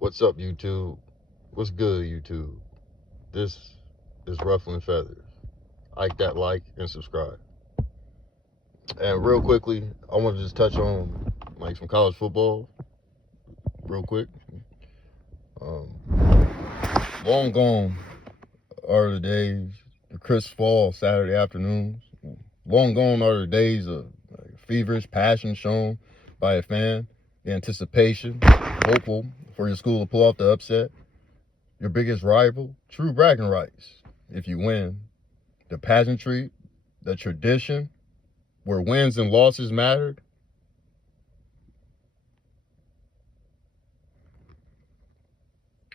What's up, YouTube? What's good, YouTube? This is Ruffling Feathers. Like and subscribe. And real quickly, I want to just touch on some college football, real quick. Um, Long gone are the days, the crisp fall Saturday afternoons. Long gone are the days of feverish passion shown by a fan, the anticipation, hopeful for your school to pull off the upset. Your biggest rival, true bragging rights if you win. The pageantry, the tradition, where wins and losses mattered.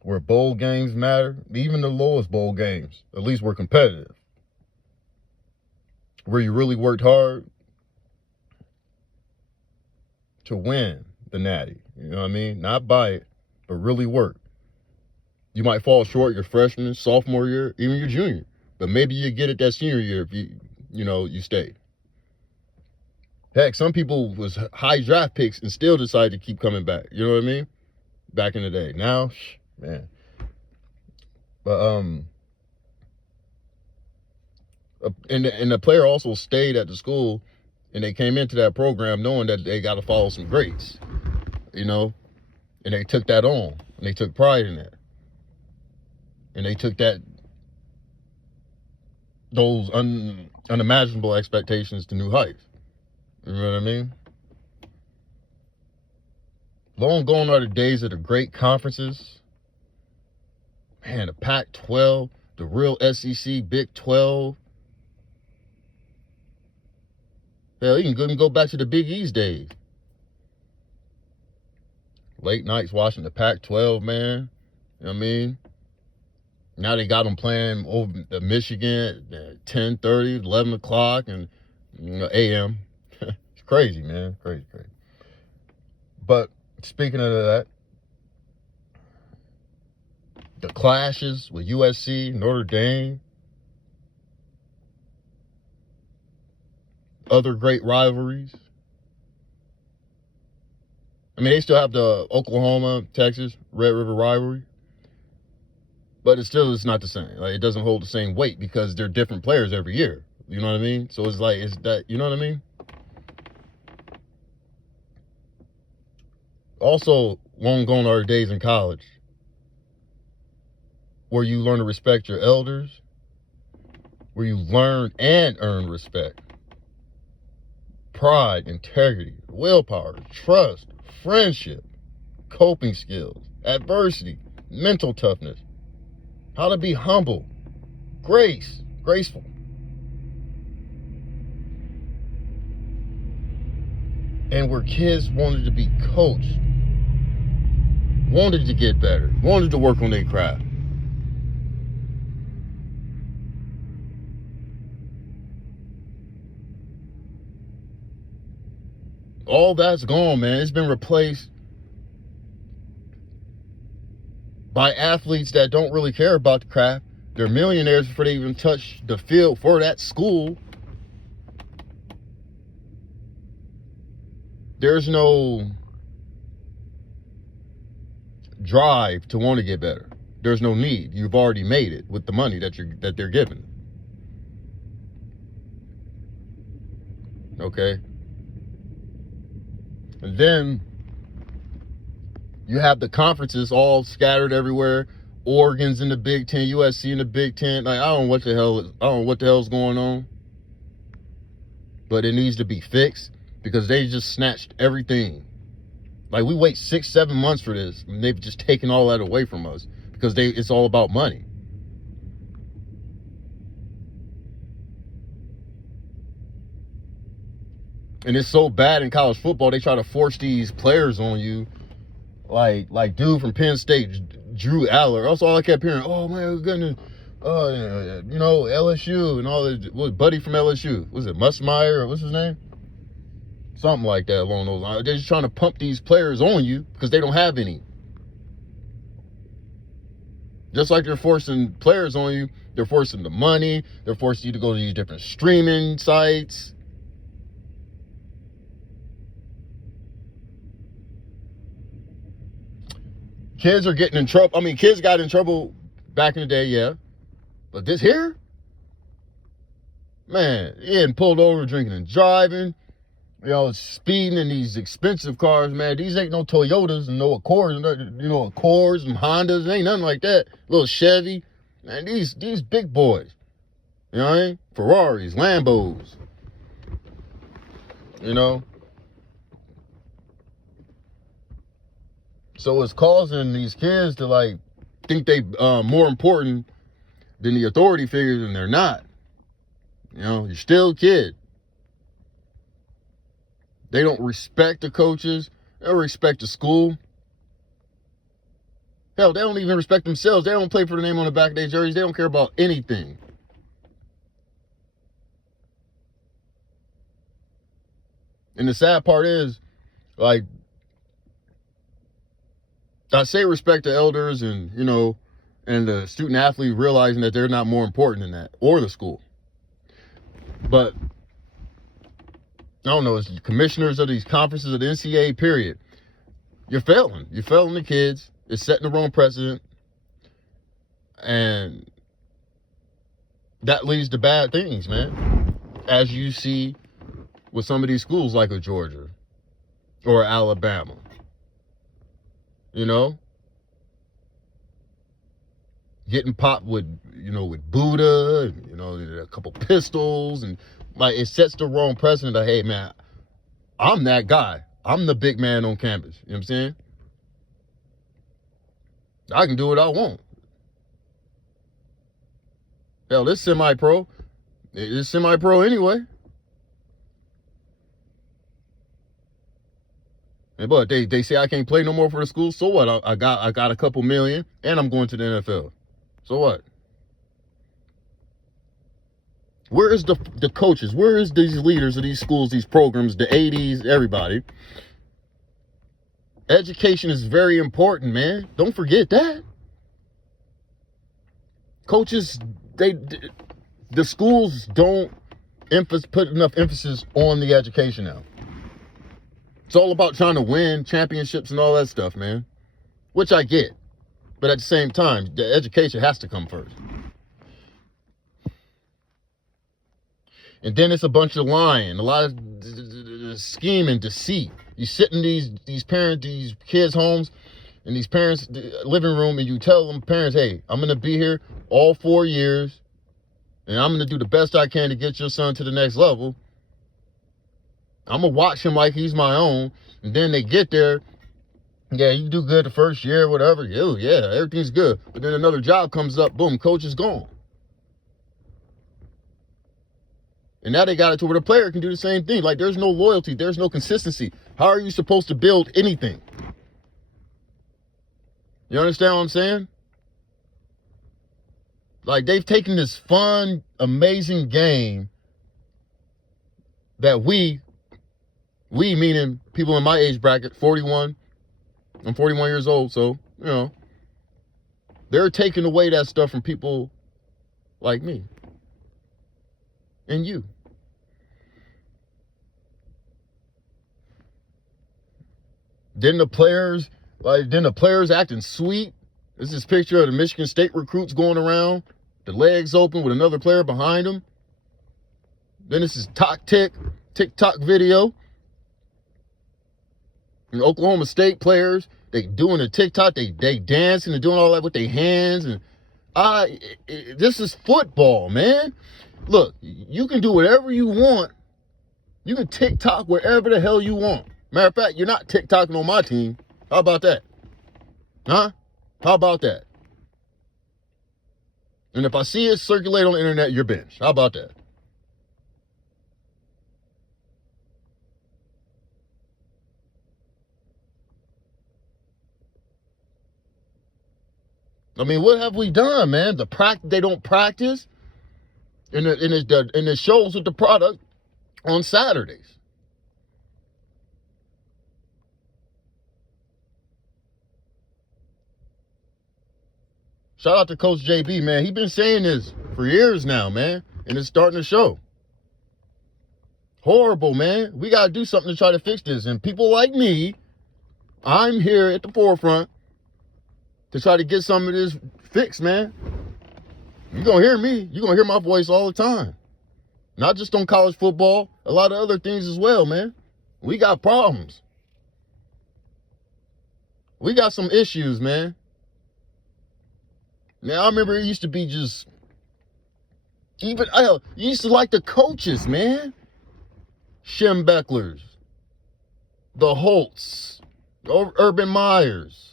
Where bowl games matter, even the lowest bowl games, at least were competitive. Where you really worked hard to win the natty, you know what I mean? Not buy it, but really work. You might fall short your freshman, sophomore year, even your junior, but maybe you get it that senior year if you stay. Heck, some people was high draft picks and still decide to keep coming back. You know what I mean? Back in the day. Now, man. But and the player also stayed at the school, and they came into that program knowing that they got to follow some grades, and they took that on, and they took pride in that, and they took those unimaginable expectations to new heights. You know what I mean? Long gone are the days of the great conferences. Man, the Pac-12, the real SEC, Big 12. Hell, you can go back to the Big East days. Late nights watching the Pac-12, man. You know what I mean? Now they got them playing over the Michigan at 10:30, 11 o'clock, and a.m. It's crazy, man. Crazy. But speaking of that, the clashes with USC, Notre Dame, other great rivalries. I mean, they still have the Oklahoma, Texas, Red River rivalry. But it's not the same. Like, it doesn't hold the same weight because they're different players every year. You know what I mean? So it's that, you know what I mean? Also, long gone are the days in college where you learn to respect your elders, where you learn and earn respect. Pride, integrity, willpower, trust, friendship, coping skills, adversity, mental toughness, how to be humble, graceful. And where kids wanted to be coached, wanted to get better, wanted to work on their craft. All that's gone, man. It's been replaced by athletes that don't really care about the craft. They're millionaires before they even touch the field for that school. There's no drive to want to get better. There's no need. You've already made it with the money that they're given. Okay? And then you have the conferences all scattered everywhere. Oregon's in the Big Ten, USC in the Big Ten. Like, I don't know what the hell's going on. But it needs to be fixed because they just snatched everything. Like, we wait 6-7 months for this, and they've just taken all that away from us because it's all about money. And it's so bad in college football, they try to force these players on you. Like dude from Penn State, Drew Aller. That's all I kept hearing. Oh, man, we're gonna, LSU and all that. What, buddy from LSU? Was it Musmeyer or what's his name? Something like that along those lines. They're just trying to pump these players on you because they don't have any. Just like they're forcing players on you, they're forcing the money. They're forcing you to go to these different streaming sites. Kids are getting in trouble. I mean, kids got in trouble back in the day, yeah. But this here, man, getting pulled over drinking and driving, speeding in these expensive cars, man. These ain't no Toyotas and no Accords, Accords and Hondas. Ain't nothing like that. Little Chevy, man. These big boys, you know what I mean? Ferraris, Lambos, So it's causing these kids to like think they more important than the authority figures, and they're not. You're still a kid. They don't respect the coaches. They don't respect the school. Hell, they don't even respect themselves. They don't play for the name on the back of their jerseys. They don't care about anything. And the sad part is, like, I say respect the elders and the student athlete realizing that they're not more important than that, or the school. But I don't know, as commissioners of these conferences of the NCAA, period, you're failing. You're failing the kids. It's setting the wrong precedent. And that leads to bad things, man. As you see with some of these schools like a Georgia or Alabama. Getting popped with Buddha, a couple pistols, and like it sets the wrong precedent of, hey man, I'm that guy. I'm the big man on campus. You know what I'm saying? I can do what I want. Hell, this semi-pro. It's semi-pro anyway. But they say I can't play no more for the school. So what? I got a couple million, and I'm going to the NFL. So what? Where is the coaches? Where is these leaders of these schools, these programs, the ADs, everybody? Education is very important, man. Don't forget that. Coaches, the schools don't put enough emphasis on the education now. It's all about trying to win championships and all that stuff, man. Which I get. But at the same time, the education has to come first. And then it's a bunch of lying, a lot of scheme and deceit. You sit in these kids' homes, in these parents' living room, and you tell them, parents, hey, I'm going to be here all 4 years, and I'm going to do the best I can to get your son to the next level. I'm going to watch him like he's my own. And then they get there. Yeah, you do good the first year, whatever. Yeah, everything's good. But then another job comes up. Boom, coach is gone. And now they got it to where the player can do the same thing. Like, there's no loyalty. There's no consistency. How are you supposed to build anything? You understand what I'm saying? Like, they've taken this fun, amazing game that we meaning people in my age bracket, 41. I'm 41 years old, so, they're taking away that stuff from people like me and you. Then the players acting sweet. This is this picture of the Michigan State recruits going around, the legs open with another player behind them. Then this is TikTok video. And Oklahoma State players, they doing a TikTok, they dancing and doing all that with their hands. And this is football, man. Look, you can do whatever you want. You can TikTok wherever the hell you want. Matter of fact, you're not TikToking on my team. How about that? Huh? How about that? And if I see it circulate on the internet, you're benched. How about that? I mean, what have we done, man? They don't practice, and it shows with the product on Saturdays. Shout out to Coach JB, man. He's been saying this for years now, man, and it's starting to show. Horrible, man. We got to do something to try to fix this. And people like me, I'm here at the forefront to try to get some of this fixed, man. You're going to hear me. You're going to hear my voice all the time. Not just on college football, a lot of other things as well, man. We got problems. We got some issues, man. Now, I remember it used to be just, even, you used to like the coaches, man. Schembecklers, the Holtz, Urban Meyers.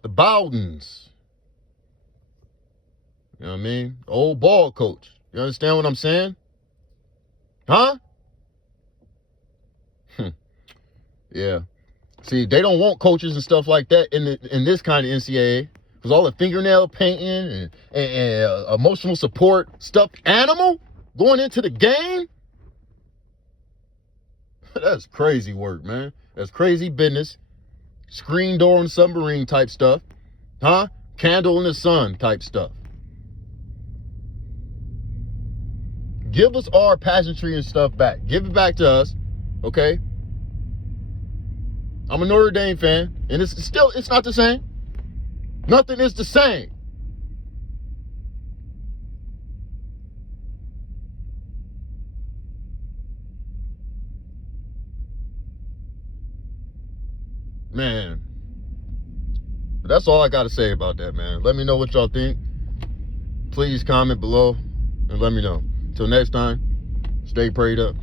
The Bowdens. You know what I mean? Old ball coach. You understand what I'm saying? Huh? Yeah. See, they don't want coaches and stuff like that in this kind of NCAA. Because all the fingernail painting and emotional support stuffed animal going into the game. That's crazy work, man. That's crazy business. Screen door and submarine type stuff. Huh? Candle in the sun type stuff. Give us our pageantry and stuff back. Give it back to us. Okay? I'm a Notre Dame fan. And it's not the same. Nothing is the same. Man. But that's all I got to say about that, man. Let me know what y'all think. Please comment below and let me know. Till next time, stay prayed up.